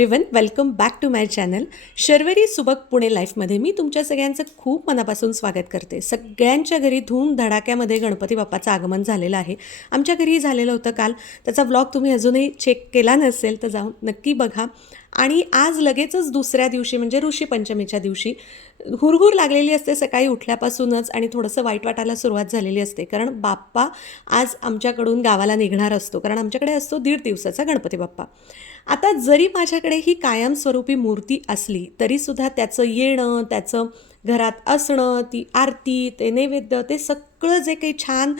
Hi everyone welcome back to my channel Sharvari Subak Pune लाईफमध्ये मी तुमच्या सगळ्यांचं खूप मनापासून स्वागत करते. सगळ्यांच्या घरी धूम धडाक्यामध्ये गणपती बाप्पाचं आगमन झालेलं आहे. आमच्या घरी झालेलं होतं काल. त्याचा व्लॉग तुम्ही अजूनही चेक केला नसेल तर जाऊन नक्की बघा. आणि आज लगेचच दुसऱ्या दिवशी म्हणजे ऋषीपंचमीच्या दिवशी हुरहुर लागलेली असते सकाळी उठल्यापासूनच आणि थोडंसं वाईट वाटायला सुरुवात झालेली असते. कारण बाप्पा आज आमच्याकडून गावाला निघणार असतो. कारण आमच्याकडे असतो दीड दिवसाचा गणपती बाप्पा. आता जरी माझ्याकडे ही कायमस्वरूपी मूर्ती असली तरीसुद्धा त्याचं येणं त्याचं घरात असणं ती आरती ते नैवेद्य ते सगळं जे काही छान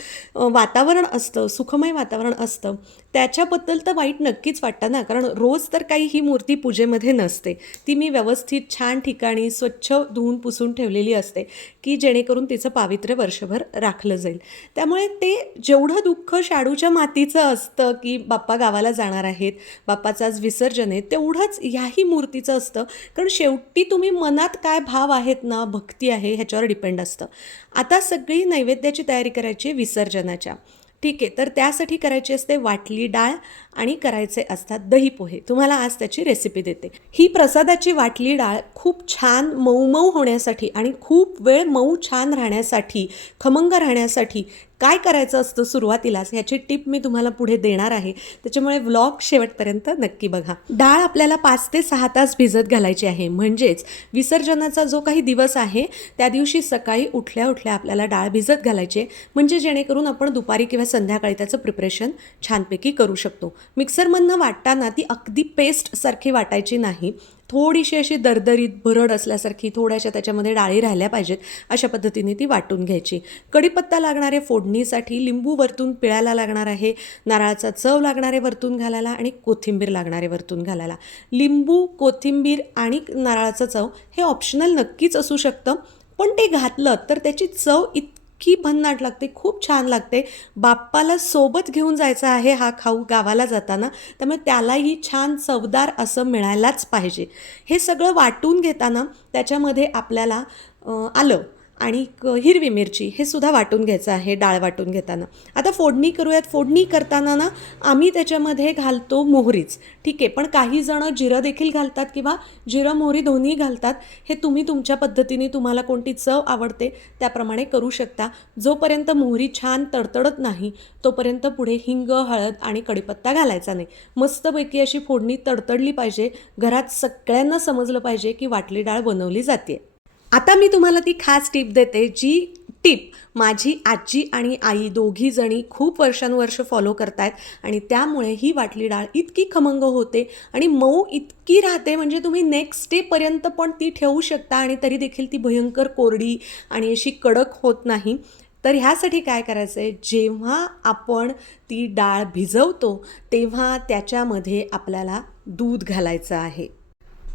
वातावरण असतं सुखमय वातावरण असतं त्याच्याबद्दल तर वाईट नक्कीच वाटतं ना. कारण रोज तर काही ही मूर्ती पूजेमध्ये नसते. ती मी व्यवस्थित छान ठिकाणी स्वच्छ धुवून पुसून ठेवलेली असते की जेणेकरून तिचं पावित्र्य वर्षभर राखलं जाईल. त्यामुळे ते जेवढं दुःख शाडूच्या मातीचं असतं की बाप्पा गावाला जाणार आहेत बाप्पाचं आज विसर्जन आहे तेवढंच ह्याही मूर्तीचं असतं. कारण शेवटी तुम्ही मनात काय भाव आहेत ना भक्ती आहे ह्याच्यावर डिपेंड असतं. आता सगळी नैवेद्य त्याची तयारी करायची आहे विसर्जनाच्या. ठीक आहे तर त्यासाठी करायची असते वाटली डाळ आणि करायचे असतात दही पोहे तुम्हाला आज त्याची रेसिपी देते. ही प्रसादाची वाटली डाळ खूप छान मऊ मऊ होण्यासाठी आणि खूप वेळ मऊ छान राहण्यासाठी खमंग राहण्यासाठी काय करायचं असतं सुरुवातीलाच? ह्याची टिप मी तुम्हाला पुढे देणार आहे. त्याच्यामुळे व्लॉग शेवटपर्यंत नक्की बघा. डाळ आपल्याला पाच ते सहा तास भिजत घालायची आहे. म्हणजेच विसर्जनाचा जो काही दिवस आहे त्या दिवशी सकाळी उठल्या उठल्या आपल्याला डाळ भिजत घालायची आहे, म्हणजे जेणेकरून आपण दुपारी किंवा संध्याकाळी त्याचं प्रिपरेशन छानपैकी करू शकतो. मिक्सरमधनं वाटताना ती अगदी पेस्टसारखी वाटायची नाही. थोडीशी अशी दरदरीत भरड असल्यासारखी थोड्याशा त्याच्यामध्ये डाळी राहिल्या पाहिजेत अशा पद्धतीने ती वाटून घ्यायची. कढीपत्ता लागणारे फोडणीसाठी लिंबू वरतून पिळायला लागणार आहे नारळाचा चव लागणारे वरतून घालायला आणि कोथिंबीर लागणारे वरतून घालायला. लिंबू कोथिंबीर आणि नारळाचं चव हे ऑप्शनल नक्कीच असू शकतं पण ते घातलं तर त्याची चव इत इतकी भन्नाट लागते खूप छान लागते. बाप्पाला सोबत घेऊन जायचा आहे हा खाऊ गावाला जाताना त्यामुळे त्यालाही छान चवदार असं मिळायलाच पाहिजे. हे सगळं वाटून घेताना त्याच्यामध्ये आपल्याला आलं. आणि हिरवी मिरची हे सुद्धा वाटून घ्यायचं आहे डाळ वाटून घेताना. आता फोडणी करूयात. फोडणी करताना ना आम्ही त्याच्यामध्ये घालतो मोहरीच. ठीक आहे पण काही जणं जिरं देखील घालतात किंवा जिरं मोहरी दोन्ही घालतात. हे तुम्ही तुमच्या पद्धतीने तुम्हाला कोणती चव आवडते त्याप्रमाणे करू शकता. जोपर्यंत मोहरी छान तडतडत नाही तोपर्यंत पुढे हिंग हळद आणि कडीपत्ता घालायचा नाही. मस्तपैकी अशी फोडणी तडतडली पाहिजे. घरात सगळ्यांना समजलं पाहिजे की वाटली डाळ बनवली जाते आता मी तुम्हाला ती खास टिप देते जी टिप माझी आजी आणि आई दोघी जणी खूप वर्षानुवर्ष फॉलो करतायत आणि त्यामुळे ही वाटली डाळ इतकी खमंग होते आणि मऊ इतकी राहते म्हणजे तुम्ही नेक्स्ट डेपर्यंत पण ती ठेवू शकता आणि तरी देखील ती भयंकर कोरडी आणि अशी कडक होत नाही. तर ह्यासाठी काय करायचं आहे जेव्हा आपण ती डाळ भिजवतो तेव्हा त्याच्यामध्ये आपल्याला दूध घालायचं आहे.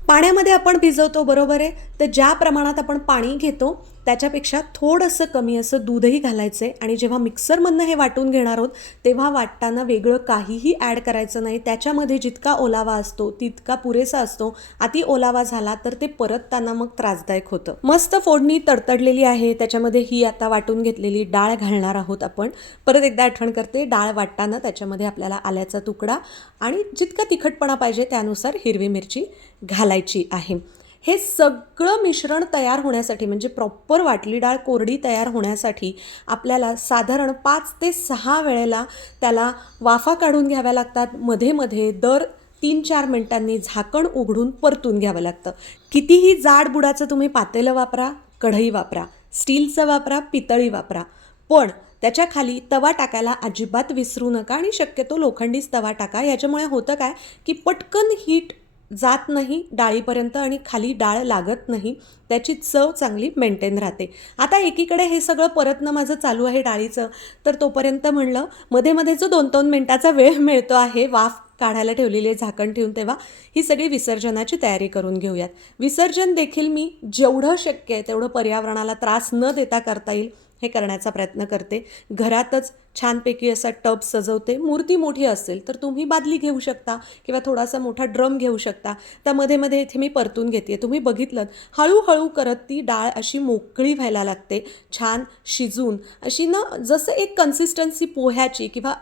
पाण्यामध्ये आपण भिजवतो बरोबर आहे? तर ज्या प्रमाणात आपण पाणी घेतो त्याच्यापेक्षा थोडंसं कमी असं दूधही घालायचं आहे आणि जेव्हा मिक्सरमधनं हे वाटून घेणार आहोत तेव्हा वाटताना वेगळं काहीही ॲड करायचं नाही. त्याच्यामध्ये जितका ओलावा असतो तितका पुरेसा असतो. अति ओलावा झाला तर ते परतताना मग त्रासदायक होतं. मस्त फोडणी तडतडलेली आहे. त्याच्यामध्ये ही आता वाटून घेतलेली डाळ घालणार आहोत आपण. परत एकदा आठवण करते डाळ वाटताना त्याच्यामध्ये आपल्याला आल्याचा तुकडा आणि जितका तिखटपणा पाहिजे त्यानुसार हिरवी मिरची घालायची आहे. हे सगळं मिश्रण तयार होण्यासाठी म्हणजे प्रॉपर वाटली डाळ कोरडी तयार होण्यासाठी आपल्याला साधारण पाच ते सहा वेळेला त्याला वाफा काढून घ्याव्या लागतात. मध्ये मध्ये दर तीन चार मिनिटांनी झाकण उघडून परतून घ्यावं लागतं. कितीही जाड बुडाचं तुम्ही पातेलं वापरा कढई वापरा स्टीलचं वापरा पितळी वापरा. पण त्याच्याखाली तवा टाकायला अजिबात विसरू नका आणि शक्यतो लोखंडीच तवा टाका. याच्यामुळे होतं काय की पटकन हीट जात नाही डाळीपर्यंत आणि खाली डाळ लागत नाही त्याची चव चांगली मेंटेन राहते. आता एकीकडे हे सगळं परतणं माझं चालू आहे डाळीचं तर तोपर्यंत म्हणलं मध्ये मध्ये जो दोन दोन मिनटाचा वेळ मिळतो आहे वाफ काढायला ठेवलेली आहे झाकण ठेवून तेव्हा ही सगळी विसर्जनाची तयारी करून घेऊयात. विसर्जन देखील मी जेवढं शक्य आहे तेवढं पर्यावरणाला त्रास न देता करता येईल हे करण्याचा प्रयत्न करते. घरातच छानपैकी असा टब सजवते. मूर्ती मोठी असेल तर तुम्ही बादली घेऊ शकता किंवा थोडासा मोठा ड्रम घेऊ शकता. त्यामध्ये मध्ये इथे मी परतून घेते तुम्ही बघितलं हळूहळू करत ती डाळ अशी मोकळी व्हायला लागते. छान शिजून. अशी ना जसं एक कन्सिस्टन्सी पोह्याची किंवा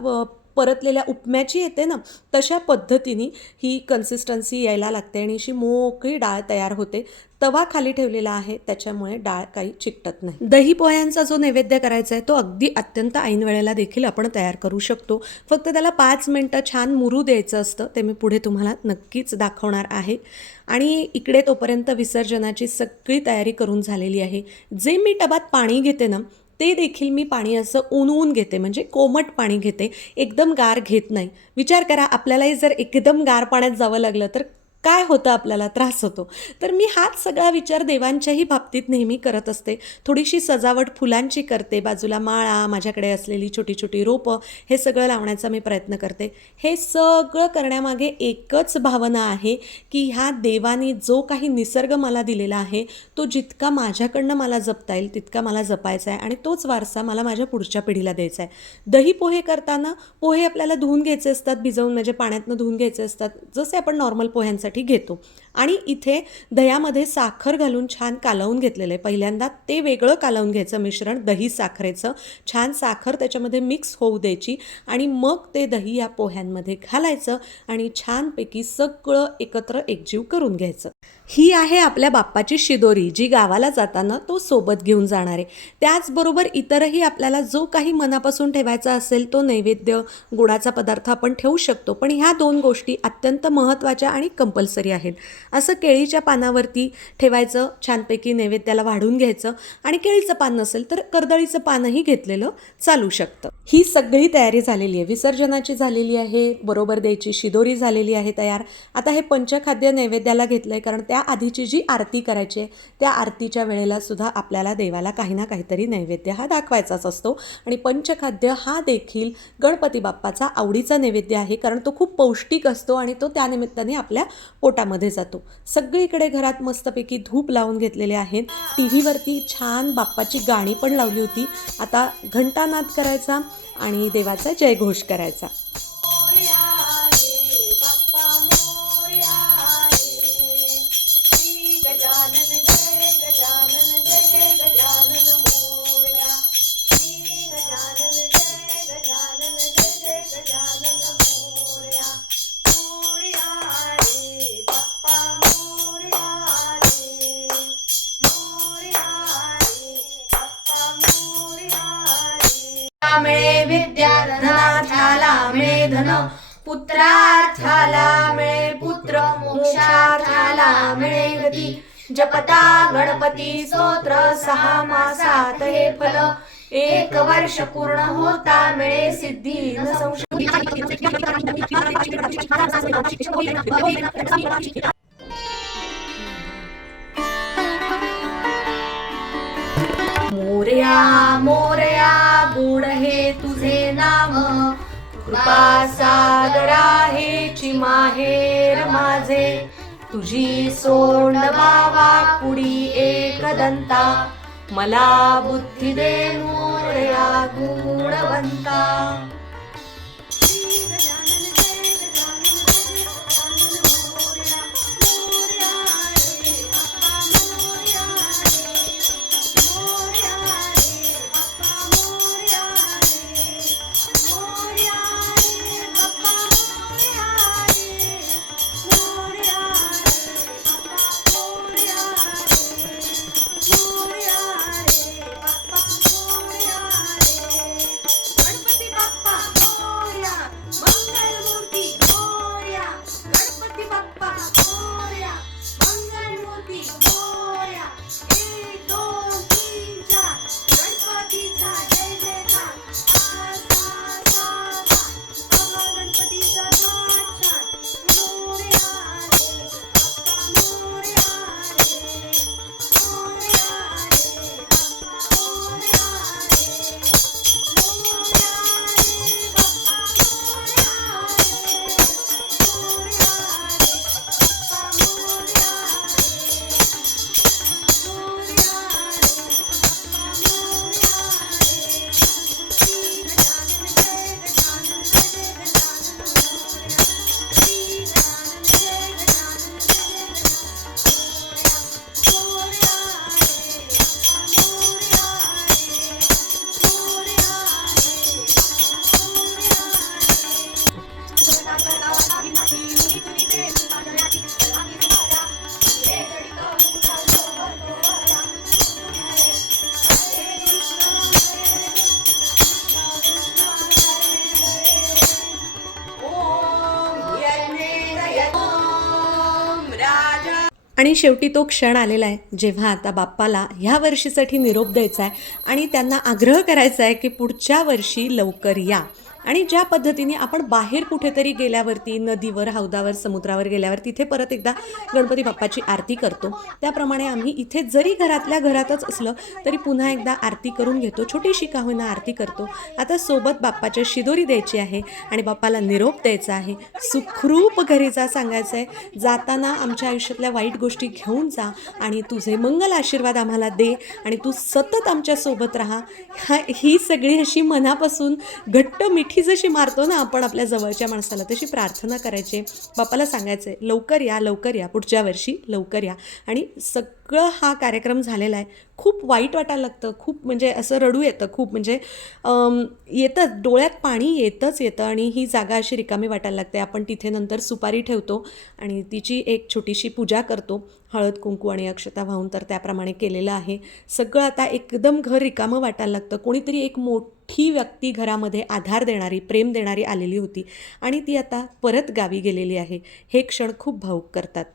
परतलेल्या उपम्याची येते ना तशा पद्धतीने ही कन्सिस्टन्सी यायला लागते आणि अशी मोकळी डाळ तयार होते. तवा खाली ठेवलेला आहे त्याच्यामुळे डाळ काही चिकटत नाही. दही पोह्यांचा जो नैवेद्य करायचा आहे तो अगदी अत्यंत ऐन वेळेला देखील आपण तयार करू शकतो. फक्त त्याला पाच मिनटं छान मुरू द्यायचं असतं ते मी पुढे तुम्हाला नक्कीच दाखवणार आहे. आणि इकडे तोपर्यंत विसर्जनाची सगळी तयारी करून झालेली आहे. जे मी टबात पाणी घेते ना ते देखील मी पाणी असं ऊनवून घेते म्हणजे कोमट पाणी घेते. एकदम गार घेत नाही. विचार करा आपल्यालाही जर एकदम गार पाण्यात जावं लागलं तर काय होतं आपल्याला? त्रास होतो. तर मी हाच सगळा विचार देवांच्याही बाबतीत नेहमी करत असते. थोडीशी सजावट फुलांची करते. बाजूला माळा माझ्याकडे असलेली छोटी छोटी रोपं हे सगळं लावण्याचा मी प्रयत्न करते. हे सगळं करण्यामागे एकच भावना आहे की ह्या देवाने जो काही निसर्ग मला दिलेला आहे तो जितका माझ्याकडनं मला जपता येईल तितका मला जपायचा आहे आणि तोच वारसा मला माझ्या पुढच्या पिढीला द्यायचा आहे. दही पोहे करताना पोहे आपल्याला धुवून घ्यायचे असतात भिजवून म्हणजे पाण्यातनं धुवून घ्यायचे असतात. जसे आपण नॉर्मल पोह्यांसाठी घेतो. आणि इथे दह्यामध्ये साखर घालून छान कालवून घेतलेलं आहे. पहिल्यांदा ते वेगळं कालवून घ्यायचं मिश्रण दही साखरेचं. छान साखर त्याच्यामध्ये मिक्स होऊ द्यायची आणि मग ते दही या पोह्यांमध्ये घालायचं आणि छानपैकी सगळं एकत्र एकजीव करून घ्यायचं. ही आहे आपल्या बाप्पाची शिदोरी जी गावाला जाताना तो सोबत घेऊन जाणार आहे. त्याचबरोबर इतरही आपल्याला जो काही मनापासून ठेवायचा असेल तो नैवेद्य गुळाचा पदार्थ आपण ठेवू शकतो. पण ह्या दोन गोष्टी अत्यंत महत्त्वाच्या आणि कंपल्सरी आहेत. असं केळीच्या पानावरती ठेवायचं छानपैकी नैवेद्याला वाढून घ्यायचं आणि केळीचं पान नसेल तर कर्दळीचं पानही घेतलेलं चालू शकतं. ही सगळी तयारी झालेली आहे. विसर्जनाची झालेली आहे बरोबर द्यायची शिदोरी झालेली आहे तयार. आता हे पंचखाद्य नैवेद्याला घेतलं आहे कारण त्या आधीची जी आरती करायची आहे त्या आरतीच्या वेळेला सुद्धा आपल्याला देवाला काही ना काहीतरी नैवेद्य हा दाखवायचाच असतो. आणि पंचखाद्य हा देखील गणपती बाप्पाचा आवडीचा नैवेद्य आहे कारण तो खूप पौष्टिक असतो आणि तो त्यानिमित्ताने आपल्या पोटामध्ये जातो. सगळीकडे घरात मस्तपैकी धूप लावून घेतलेले आहेत. टी व्हीवरती छान बाप्पाची गाणी पण लावली होती. आता घंटानाद करायचा आणि देवाचा जयघोष करायचा. पुत्रार्थाला मिळे पुत्र मोक्षार्थाला मिळे गती जपता गणपती स्तोत्र सहा मासात हे फल एक वर्ष पूर्ण होता मिळे सिद्धी मोरया मोरया गुण हे तुझे नाम कृपा सागरा हेची माहेर माझे. तुझी सोंड बाबा कुडी एक दंता. मला बुद्धी दे मोरया गुणवंता. शेवटी तो क्षण आलेला आहे जेव्हा आता बाप्पाला ह्या वर्षीसाठी निरोप द्यायचा आहे आणि त्यांना आग्रह करायचा आहे की पुढच्या वर्षी लवकर या. आणि ज्या पद्धतीने आपण बाहेर कुठेतरी गेल्यावरती नदीवर हौदावर समुद्रावर गेल्यावर तिथे परत एकदा गणपती बाप्पाची आरती करतो. त्याप्रमाणे आम्ही इथे जरी घरातल्या घरातच असलं तरी पुन्हा एकदा आरती करून घेतो. छोटीशी का होईना आरती करतो. आता सोबत बाप्पाच्या शिदोरी द्यायची आहे आणि बाप्पाला निरोप द्यायचा आहे. सुखरूप घरी जा सांगायचं आहे. जाताना आमच्या आयुष्यातल्या वाईट गोष्टी घेऊन जा आणि तुझे मंगल आशीर्वाद आम्हाला दे आणि तू सतत आमच्यासोबत राहा. ही सगळी अशी मनापासून घट्ट मिठी जशी मारतो ना आपण आपल्या जवळच्या माणसाला तशी प्रार्थना करायची. बापाला बाप्पाला सांगायचं आहे लवकर या लवकर या पुढच्या वर्षी लवकर या. आणि सगळं हा कार्यक्रम झालेला आहे. खूप वाईट वाटायला लागतं. खूप म्हणजे असं रडू येतं. खूप म्हणजे येतंच येतं. डोळ्यात पाणी येतंच येतं आणि ही जागा अशी रिकामी वाटायला लागते. आपण तिथे नंतर सुपारी ठेवतो आणि तिची एक छोटीशी पूजा करतो. हळद कुंकू आणि अक्षता वाहून तर त्याप्रमाणे केलेलं आहे. सगळं आता एकदम घर रिकामं वाटायला लागतं. कोणीतरी एक मोठी व्यक्ती घरामध्ये आधार देणारी प्रेम देणारी आलेली होती आणि ती आता परत गावी गेलेली आहे. हे क्षण खूप भाऊक करतात.